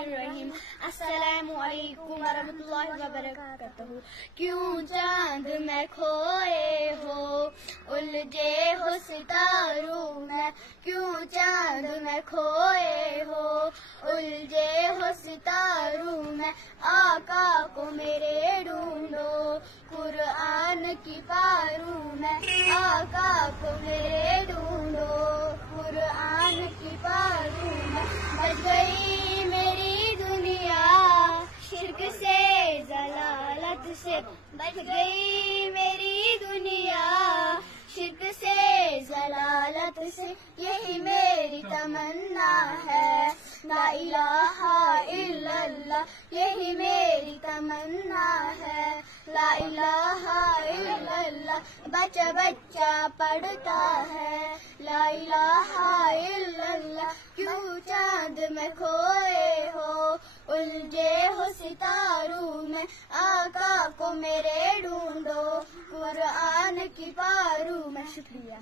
الرحیم السلام علیکم ورحمۃ اللہ وبرکاتہ۔ کیوں چاند میں کھوئے ہو الجھے ہو ستاروں میں، کیوں چاند میں کھوئے ہو الجھے ہو ستاروں میں، آقا کو میرے ڈھونڈو قرآن کی پاروں میں، آقا کو میرے ڈھونڈو قرآن کی پاروں میں۔ بچ گئی میری دنیا شرک سے ضلالت سے، بچ گئی میری دنیا شرک سے ضلالت سے، یہی میری تمنا ہے لا الہ الا اللہ، یہی میری تمنا ہے لا الہ الا اللہ۔ بچہ بچہ پڑھتا ہے لا الہ الا اللہ، کیوں چاند میں کھوئے ہو الجھے ہو ستاروں میں، آقا کو میرے ڈھونڈو قرآن کی پاروں میں۔ شکریہ۔